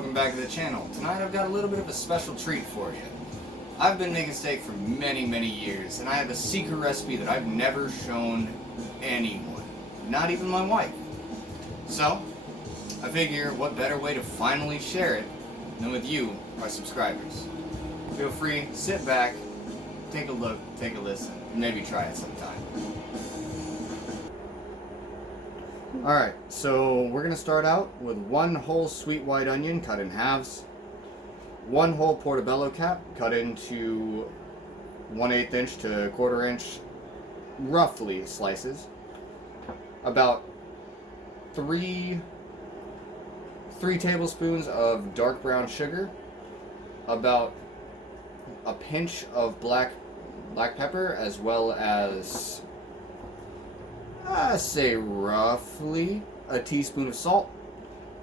welcome back to the channel. Tonight I've got a little bit of a special treat for you. I've been making steak for many years, and I have a secret recipe that I've never shown anyone, not even my wife. So, I figure what better way to finally share it than with you, our subscribers. Feel free, sit back, take a look, take a listen, and maybe try it sometime. Alright, so we're going to start out with one whole sweet white onion cut in halves, one whole portobello cap cut into 1/8 inch to 1/4 inch roughly slices, about three tablespoons of dark brown sugar, about a pinch of black pepper, as well as say roughly a teaspoon of salt,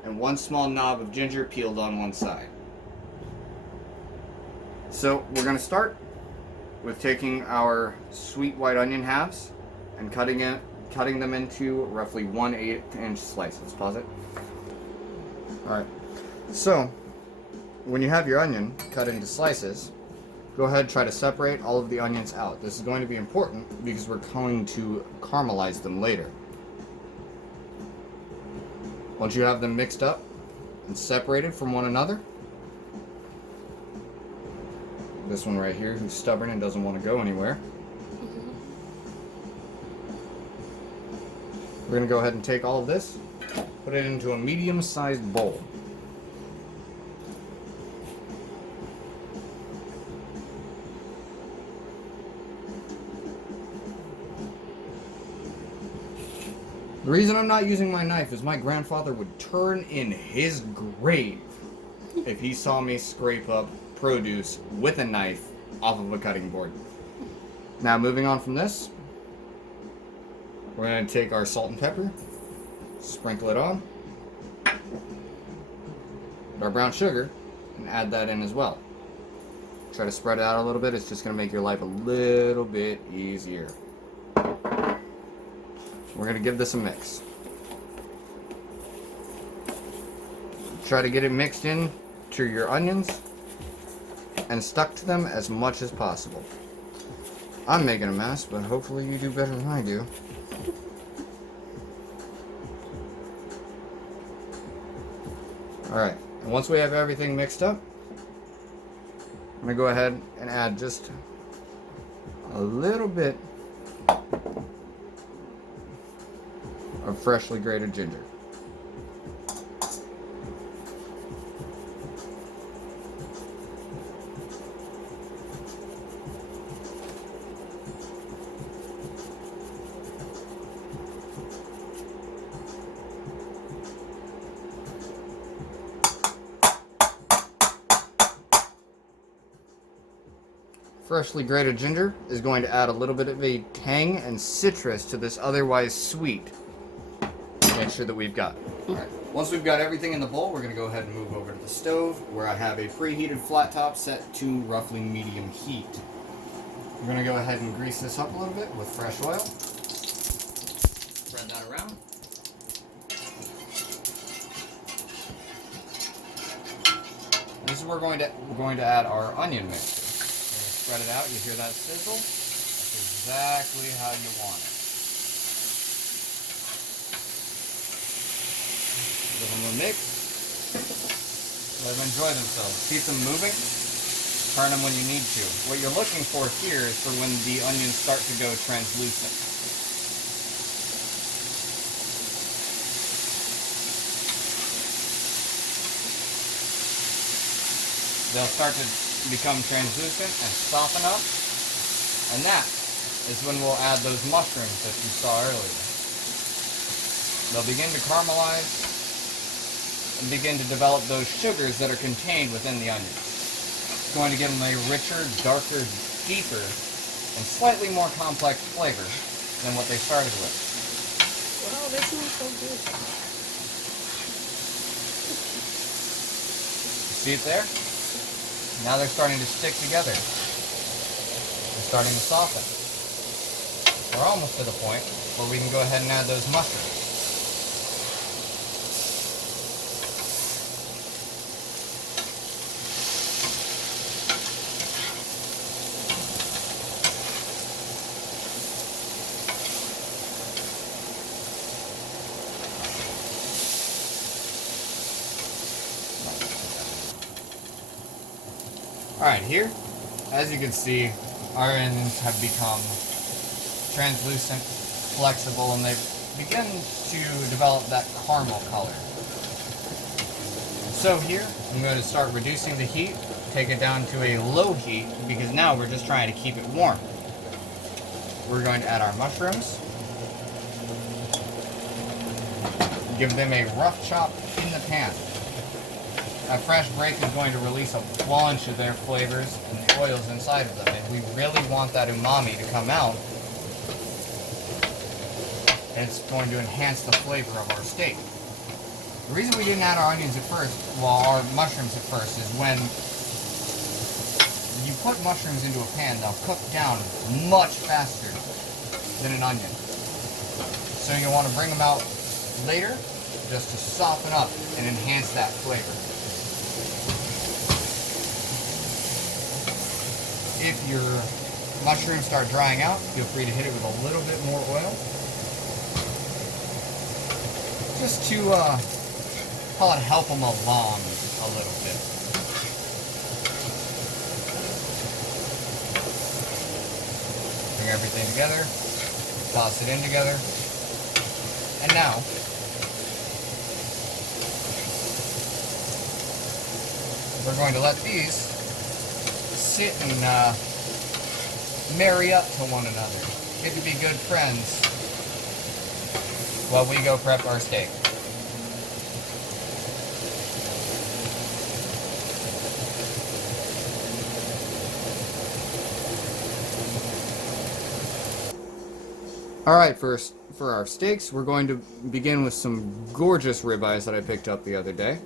and one small knob of ginger peeled on one side. So we're going to start with taking our sweet white onion halves and cutting them into roughly 1/8 inch slices. Pause it. Alright, so when you have your onion cut into slices, go ahead and try to separate all of the onions out. This is going to be important because we're going to caramelize them later. Once you have them mixed up and separated from one another, this one right here who's stubborn and doesn't want to go anywhere, we're going to go ahead and take all of this, put it into a medium-sized bowl. The reason I'm not using my knife is my grandfather would turn in his grave if he saw me scrape up produce with a knife off of a cutting board. Now, moving on from this, we're going to take our salt and pepper, sprinkle it on, put our brown sugar, and add that in as well. Try to spread it out a little bit. It's just going to make your life a little bit easier. We're going to give this a mix. Try to get it mixed in to your onions and stuck to them as much as possible. I'm making a mess, but hopefully you do better than I do. Alright, and once we have everything mixed up, I'm going to go ahead and add just a little bit of freshly grated ginger. Freshly grated ginger is going to add a little bit of a tang and citrus to this otherwise sweet mixture that we've got. Alright, once we've got everything in the bowl, we're going to go ahead and move over to the stove where I have a preheated flat top set to roughly medium heat. We're going to go ahead and grease this up a little bit with fresh oil. Spread that around. This is where we're going to add our onion mixture. Spread it out, you hear that sizzle? That's exactly how you want it. Give them a mix. Let them enjoy themselves. Keep them moving. Turn them when you need to. What you're looking for here is for when the onions start to go translucent. They'll start to become translucent and soften up, and that is when we'll add those mushrooms that you saw earlier. They'll begin to caramelize and begin to develop those sugars that are contained within the onions. It's going to give them a richer, darker, deeper, and slightly more complex flavor than what they started with. Wow, that smells so good. See it there? Now they're starting to stick together. They're starting to soften. We're almost to the point where we can go ahead and add those mushrooms. Alright, here, as you can see, our onions have become translucent, flexible, and they've begun to develop that caramel color. So here, I'm going to start reducing the heat, take it down to a low heat, because now we're just trying to keep it warm. We're going to add our mushrooms, give them a rough chop in the pan. A fresh break is going to release a bunch of their flavors and the oils inside of them, and we really want that umami to come out. And it's going to enhance the flavor of our steak. The reason we didn't add our onions at first, well, our mushrooms at first, is when you put mushrooms into a pan, they'll cook down much faster than an onion. So you'll want to bring them out later just to soften up and enhance that flavor. If your mushrooms start drying out, feel free to hit it with a little bit more oil. Just to, call it help them along a little bit. Bring everything together, toss it in together, and now, we're going to let these sit and marry up to one another. Get to be good friends while we go prep our steak. Alright, for our steaks, we're going to begin with some gorgeous ribeyes that I picked up the other day.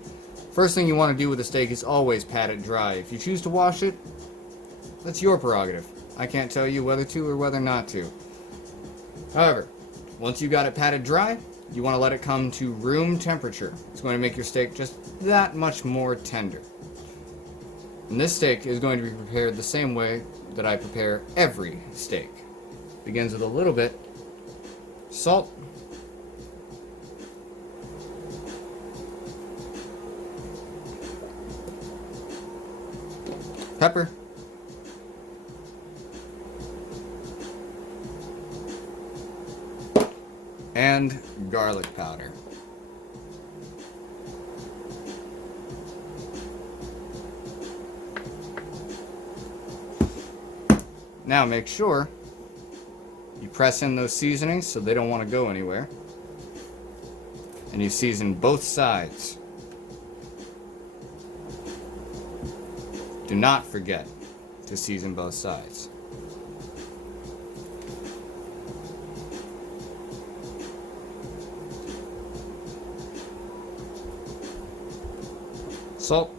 First thing you want to do with a steak is always pat it dry. If you choose to wash it, that's your prerogative. I can't tell you whether to or whether not to. However, once you got it patted dry, you want to let it come to room temperature. It's going to make your steak just that much more tender. And this steak is going to be prepared the same way that I prepare every steak. Begins with a little bit salt, pepper, and garlic powder. Now make sure you press in those seasonings so they don't want to go anywhere. And you season both sides. Do not forget to season both sides. Salt.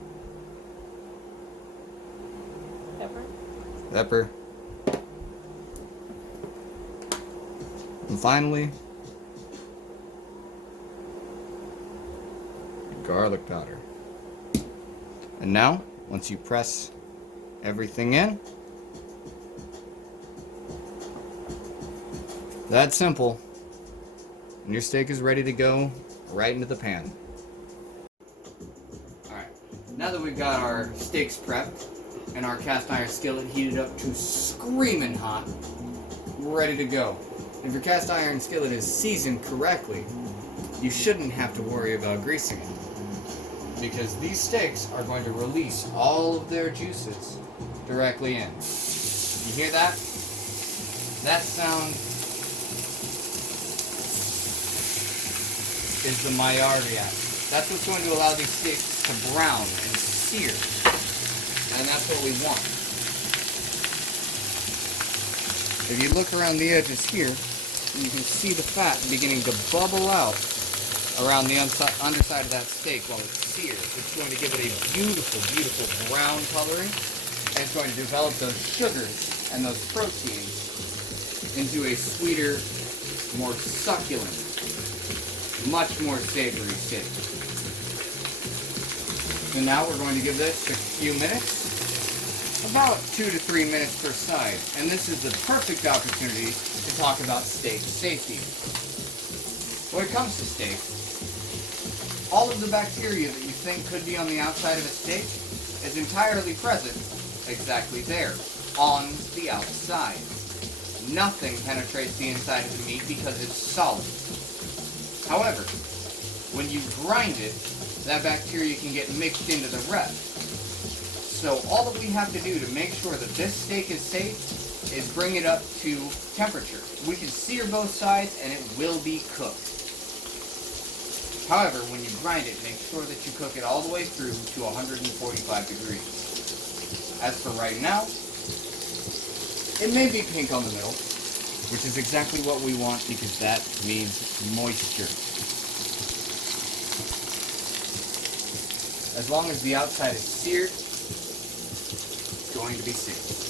Pepper. Pepper. And finally, garlic powder. And now, once you press everything in, that's simple, and your steak is ready to go right into the pan. Alright, now that we've got our steaks prepped and our cast iron skillet heated up to screaming hot, we're ready to go. If your cast iron skillet is seasoned correctly, you shouldn't have to worry about greasing it, because these steaks are going to release all of their juices directly in. You hear that? That sound is the Maillard reaction. That's what's going to allow these steaks to brown and sear, and that's what we want. If you look around the edges here, you can see the fat beginning to bubble out around the underside of that steak while it sears. It's going to give it a beautiful, beautiful brown coloring, and it's going to develop those sugars and those proteins into a sweeter, more succulent, much more savory steak. And now we're going to give this a few minutes, about 2 to 3 minutes per side, and this is the perfect opportunity to talk about steak safety. When it comes to steak, all of the bacteria that you think could be on the outside of a steak is entirely present exactly there, on the outside. Nothing penetrates the inside of the meat because it's solid. However, when you grind it, that bacteria can get mixed into the rest. So all that we have to do to make sure that this steak is safe is bring it up to temperature. We can sear both sides and it will be cooked. However, when you grind it, make sure that you cook it all the way through to 145 degrees. As for right now, it may be pink on the middle, which is exactly what we want because that means moisture. As long as the outside is seared, it's going to be safe.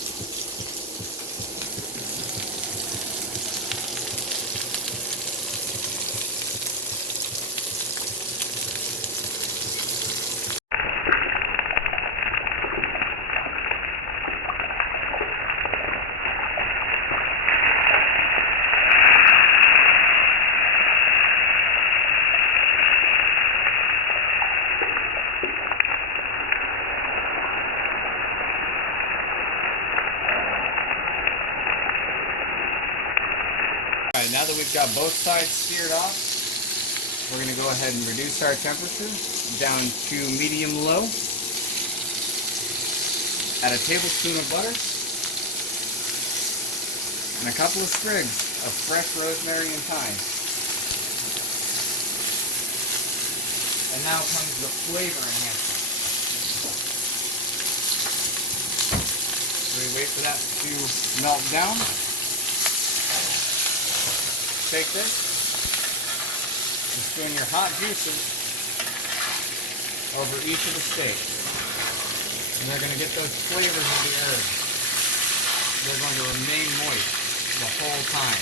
Alright, now that we've got both sides seared off, we're going to go ahead and reduce our temperature down to medium-low. Add a tablespoon of butter and a couple of sprigs of fresh rosemary and thyme. And now comes the flavor enhancer. We wait for that to melt down. Take this and spoon your hot juices over each of the steaks. And they're going to get those flavors of the herbs. They're going to remain moist the whole time.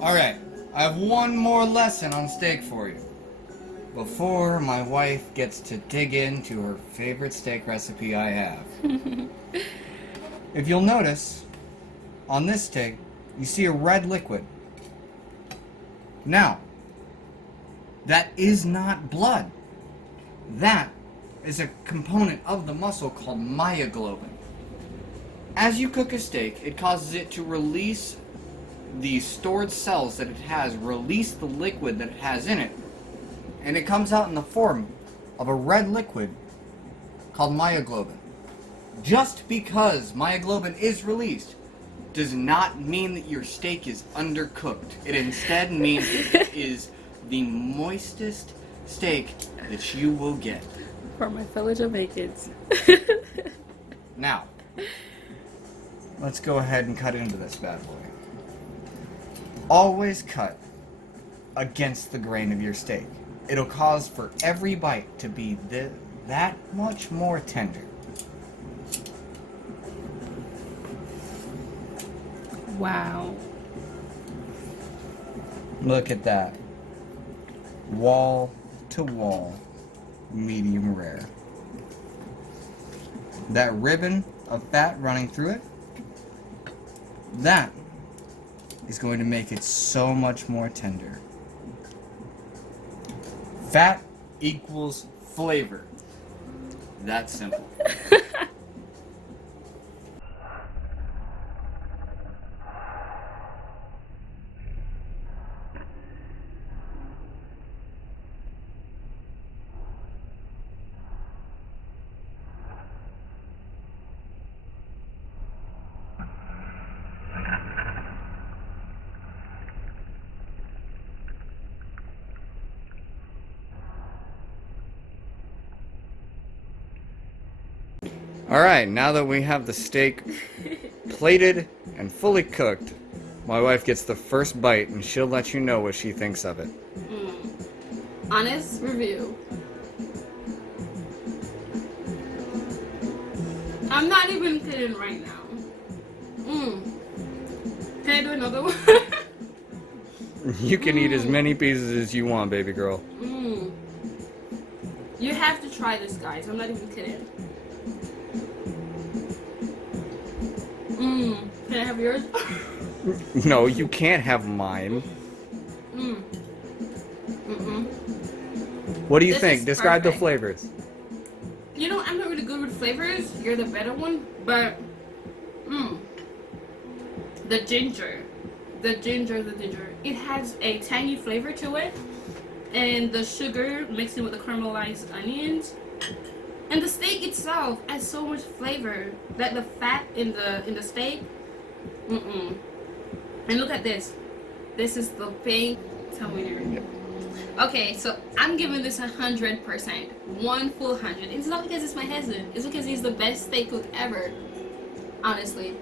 Alright, I have one more lesson on steak for you. Before my wife gets to dig into her favorite steak recipe I have. If you'll notice, on this steak, you see a red liquid. Now, that is not blood. That is a component of the muscle called myoglobin. As you cook a steak, it causes it to release the stored cells that it has, release the liquid that it has in it, and it comes out in the form of a red liquid called myoglobin. Just because myoglobin is released does not mean that your steak is undercooked. It instead means it is the moistest steak that you will get. For my fellow Jamaicans. Now, let's go ahead and cut into this bad boy. Always cut against the grain of your steak. It'll cause for every bite to be that much more tender. Wow. Look at that. Wall to wall, medium rare. That ribbon of fat running through it, that is going to make it so much more tender. Fat equals flavor. That simple. Alright, now that we have the steak plated and fully cooked, my wife gets the first bite and she'll let you know what she thinks of it. Honest review. I'm not even kidding right now. Can I do another one? You can eat as many pieces as you want, baby girl. You have to try this, guys. I'm not even kidding. Can I have yours? No, you can't have mine. What do you This think? is Describe the perfect. flavors. You know, I'm not really good with flavors. You're the better one, but the ginger. It has a tangy flavor to it, and the sugar mixed in with the caramelized onions, and the steak itself has so much flavor. That the fat in the steak. And look at this. This is the pink. Tell me there. Okay, so I'm giving this 100%. 1 full 100. It's not because it's my husband. It's because he's the best steak cook ever. Honestly.